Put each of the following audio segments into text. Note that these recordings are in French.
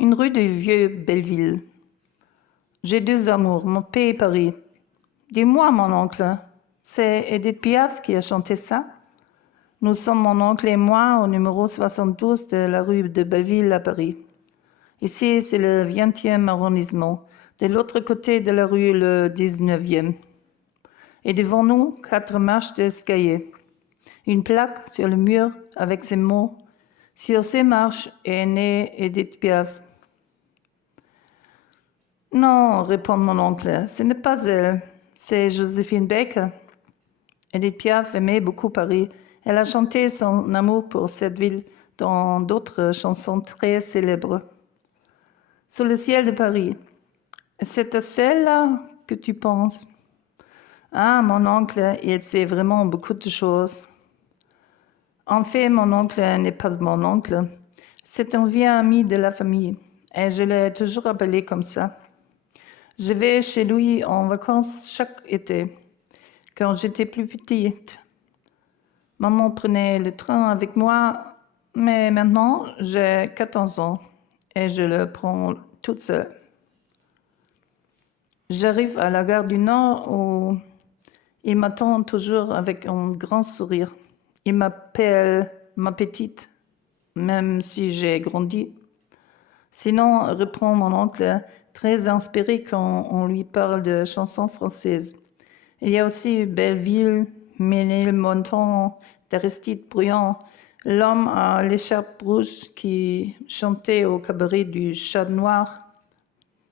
Une rue de vieux Belleville. J'ai deux amours, mon pays et Paris. Dis-moi, mon oncle, c'est Edith Piaf qui a chanté ça? Nous sommes, mon oncle et moi, au numéro 72 de la rue de Belleville à Paris. Ici, c'est le 20e arrondissement. De l'autre côté de la rue, le 19e. Et devant nous, 4 marches d'escalier. Une plaque sur le mur avec ces mots. Sur ces marches est née Edith Piaf. Non, répond mon oncle, ce n'est pas elle, c'est Joséphine Baker. Edith Piaf aimait beaucoup Paris. Elle a chanté son amour pour cette ville dans d'autres chansons très célèbres. Sous le ciel de Paris. C'est à celle-là que tu penses? Ah, mon oncle, il sait vraiment beaucoup de choses. En fait, mon oncle n'est pas mon oncle. C'est un vieux ami de la famille, et je l'ai toujours appelé comme ça. Je vais chez lui en vacances chaque été, quand j'étais plus petite. Maman prenait le train avec moi, mais maintenant j'ai 14 ans et je le prends toute seule. J'arrive à la gare du Nord où il m'attend toujours avec un grand sourire. Il m'appelle ma petite, même si j'ai grandi. Sinon, reprend mon oncle, très inspiré quand on lui parle de chansons françaises. Il y a aussi Belleville, Ménilmontant, d'Aristide Bruand, l'homme à l'écharpe rouge qui chantait au cabaret du Chat Noir.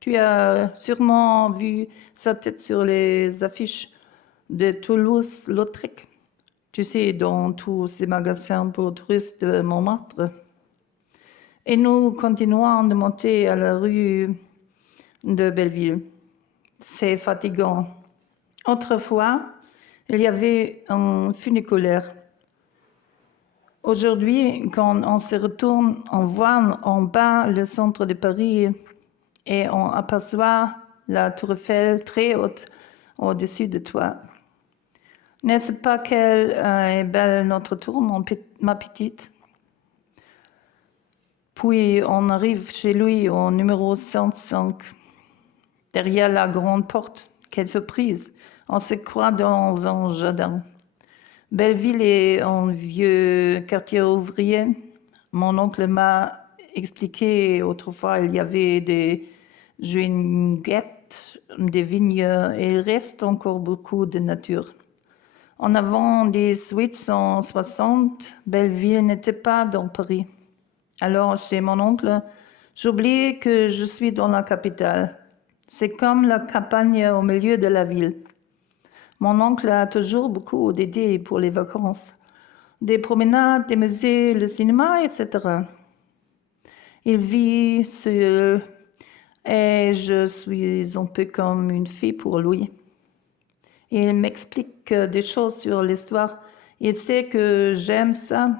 Tu as sûrement vu sa tête sur les affiches de Toulouse-Lautrec. Tu sais, dans tous ces magasins pour touristes de Montmartre. Et nous continuons de monter à la rue de Belleville. C'est fatigant. Autrefois, il y avait un funiculaire. Aujourd'hui, quand on se retourne, on voit en bas le centre de Paris et on aperçoit la tour Eiffel très haute au-dessus de toi. N'est-ce pas qu'elle est belle notre tour, ma petite? Puis on arrive chez lui au numéro 105. Derrière la grande porte, quelle surprise! On se croit dans un jardin. Belleville est un vieux quartier ouvrier. Mon oncle m'a expliqué autrefois il y avait des guinguettes, des vignes et il reste encore beaucoup de nature. En avant 1860, Belleville n'était pas dans Paris. Alors, chez mon oncle, j'oublie que je suis dans la capitale. C'est comme la campagne au milieu de la ville. Mon oncle a toujours beaucoup d'idées pour les vacances. Des promenades, des musées, le cinéma, etc. Il vit seul et je suis un peu comme une fille pour lui. Il m'explique des choses sur l'histoire. Il sait que j'aime ça.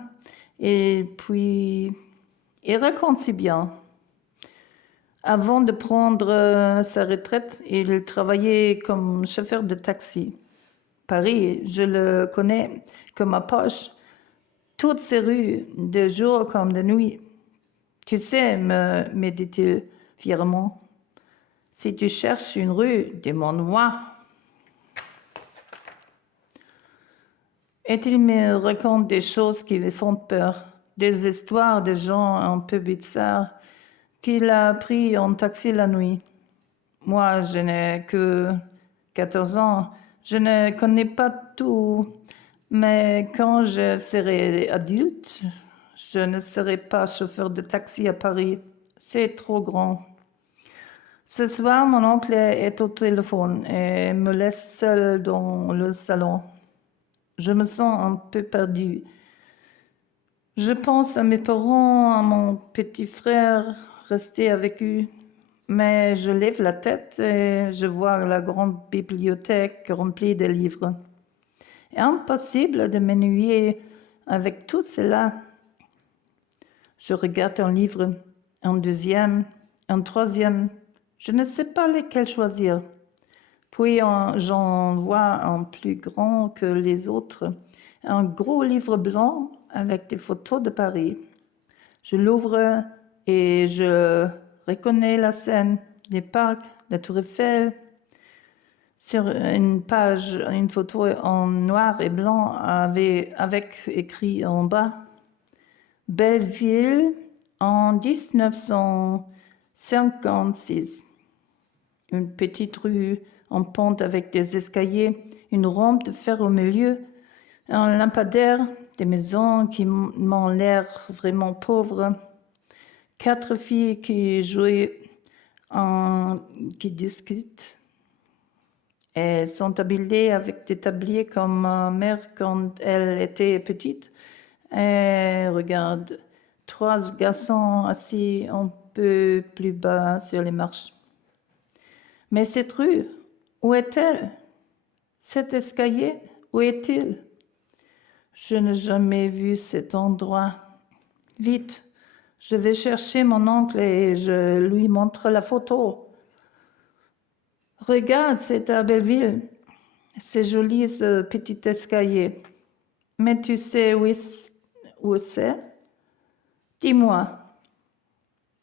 Et puis, il raconte si bien. Avant de prendre sa retraite, il travaillait comme chauffeur de taxi. Paris, je le connais comme ma poche. Toutes ces rues, de jour comme de nuit. Tu sais, me dit-il fièrement, si tu cherches une rue, demande-moi. Et il me raconte des choses qui me font peur, des histoires de gens un peu bizarres qu'il a pris en taxi la nuit. Moi, je n'ai que 14 ans, je ne connais pas tout, mais quand je serai adulte, je ne serai pas chauffeur de taxi à Paris. C'est trop grand. Ce soir, mon oncle est au téléphone et me laisse seule dans le salon. Je me sens un peu perdue. Je pense à mes parents, à mon petit frère, rester avec eux. Mais je lève la tête et je vois la grande bibliothèque remplie de livres. Impossible de m'ennuyer avec tout cela. Je regarde un livre, un deuxième, un troisième. Je ne sais pas lesquels choisir. Puis j'en vois un plus grand que les autres, un gros livre blanc avec des photos de Paris. Je l'ouvre et je reconnais la scène, les parcs, la Tour Eiffel. Sur une page, une photo en noir et blanc avec écrit en bas « Belleville en 1956 ». Une petite rue en pente avec des escaliers, une rampe de fer au milieu, un lampadaire, des maisons qui m'ont l'air vraiment pauvres, 4 filles qui jouent, qui discutent. Elles sont habillées avec des tabliers comme ma mère quand elle était petite. Et regarde, 3 garçons assis un peu plus bas sur les marches. Mais cette rue, où est-elle? Cet escalier, où est-il? Je n'ai jamais vu cet endroit. Vite, je vais chercher mon oncle et je lui montre la photo. Regarde, c'est à Belleville. C'est joli ce petit escalier. Mais tu sais où c'est? Dis-moi.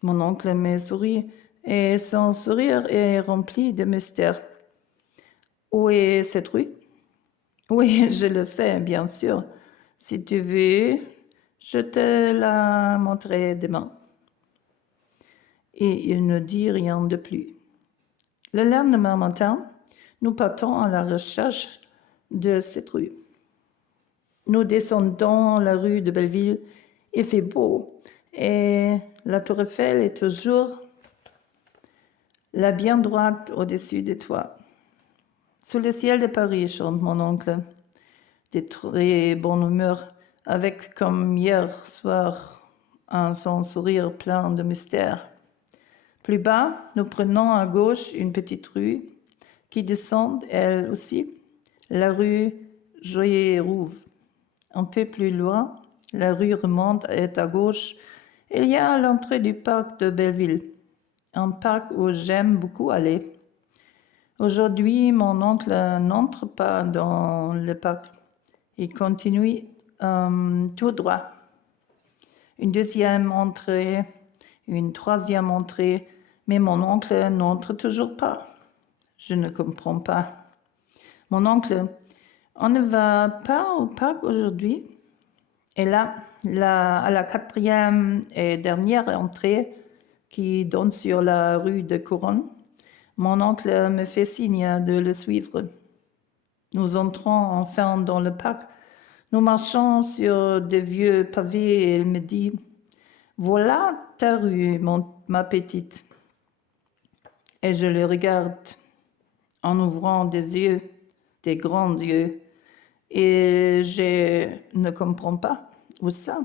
Mon oncle me sourit et son sourire est rempli de mystère. Où est cette rue? Oui, je le sais, bien sûr. Si tu veux, je te la montrerai demain. Et il ne dit rien de plus. Le lendemain matin, nous partons à la recherche de cette rue. Nous descendons la rue de Belleville. Il fait beau et la Tour Eiffel est toujours là bien droite au-dessus des toits. Sous le ciel de Paris, chante mon oncle, de très bonne humeur, avec comme hier soir son sourire plein de mystère. Plus bas, nous prenons à gauche une petite rue qui descend, elle aussi, la rue Joyer-Rouve. Un peu plus loin, la rue remonte et à gauche, il y a l'entrée du parc de Belleville, un parc où j'aime beaucoup aller. Aujourd'hui, mon oncle n'entre pas dans le parc. Il continue tout droit. Une deuxième entrée, une troisième entrée, mais mon oncle n'entre toujours pas. Je ne comprends pas. Mon oncle, on ne va pas au parc aujourd'hui? Et là, à la 4e et dernière entrée qui donne sur la rue de Couronne, mon oncle me fait signe de le suivre. Nous entrons enfin dans le parc. Nous marchons sur des vieux pavés et il me dit « Voilà ta rue, ma petite. » Et je le regarde en ouvrant des yeux, des grands yeux, et je ne comprends pas où ça.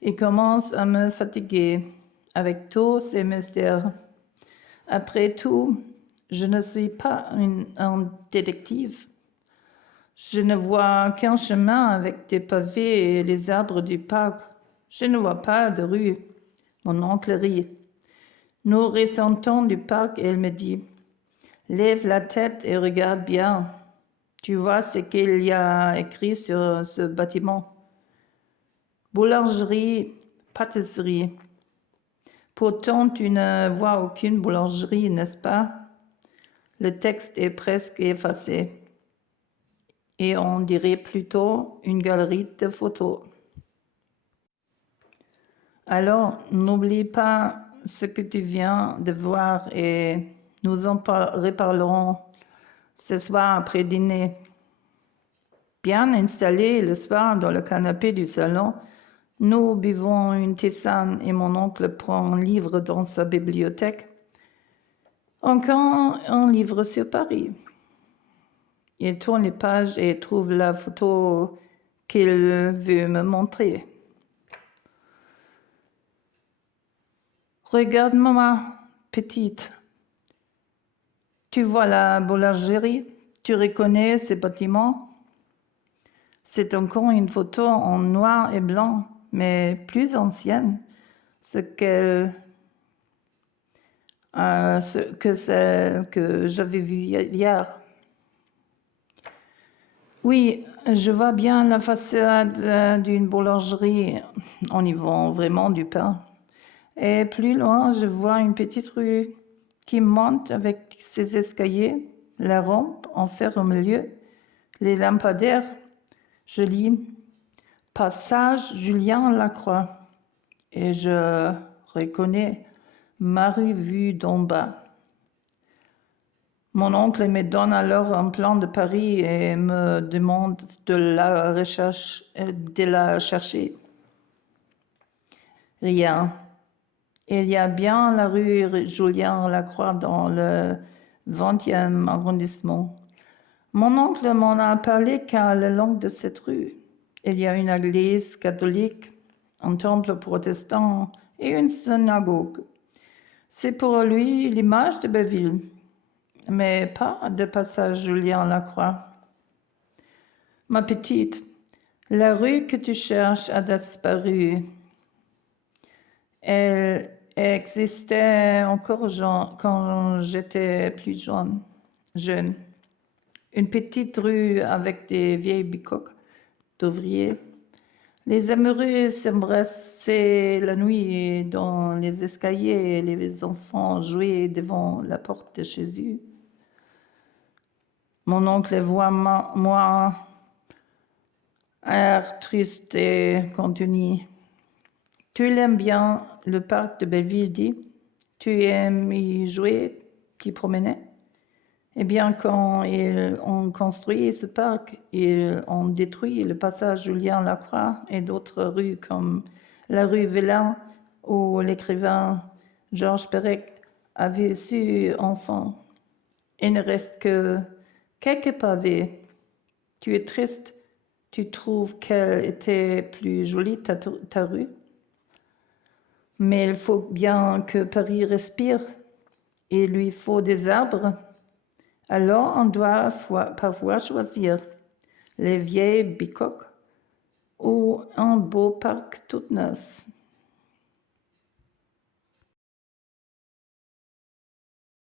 Il commence à me fatiguer avec tous ces mystères. Après tout, je ne suis pas un détective. Je ne vois qu'un chemin avec des pavés et les arbres du parc. Je ne vois pas de rue. Mon oncle rit. Nous ressentons du parc et il me dit « Lève la tête et regarde bien. Tu vois ce qu'il y a écrit sur ce bâtiment. Boulangerie, pâtisserie. Pourtant, tu ne vois aucune boulangerie, n'est-ce pas? Le texte est presque effacé. Et on dirait plutôt une galerie de photos. Alors, n'oublie pas ce que tu viens de voir et nous en reparlerons ce soir après dîner. Bien installés le soir dans le canapé du salon, nous buvons une tisane et mon oncle prend un livre dans sa bibliothèque. Encore un livre sur Paris. Il tourne les pages et trouve la photo qu'il veut me montrer. Regarde-moi, petite. Tu vois la boulangerie? Tu reconnais ces bâtiments? C'est encore une photo en noir et blanc, mais plus ancienne que celle que j'avais vue hier. Oui, je vois bien la façade d'une boulangerie. On y vend vraiment du pain. Et plus loin, je vois une petite rue qui monte avec ses escaliers, la rampe en fer au milieu, les lampadaires. Je lis « Passage Julien Lacroix » et je reconnais ma rue vue d'en bas. Mon oncle me donne alors un plan de Paris et me demande de la chercher. Rien. Il y a bien la rue Julien Lacroix dans le 20e arrondissement. Mon oncle m'en a parlé qu'à le long de cette rue, il y a une église catholique, un temple protestant et une synagogue. C'est pour lui l'image de Belleville, mais pas de passage Julien Lacroix. Ma petite, la rue que tu cherches a disparu. Elle existait encore quand j'étais plus jeune. Une petite rue avec des vieilles bicoques d'ouvriers. Les amoureux s'embrassaient la nuit dans les escaliers et les enfants jouaient devant la porte de Jésus. Mon oncle voit moi, air triste et continue. Tu l'aimes bien, le parc de Belleville, dit. Tu aimes y jouer, t'y promener? Eh bien, quand ils ont construit ce parc, ils ont détruit le passage Julien Lacroix et d'autres rues comme la rue Vélin où l'écrivain Georges Perec a vécu enfant. Il ne reste que quelques pavés. Tu es triste? Tu trouves qu'elle était plus jolie, ta rue? Mais il faut bien que Paris respire. Il lui faut des arbres. Alors on doit parfois choisir les vieilles bicoques ou un beau parc tout neuf.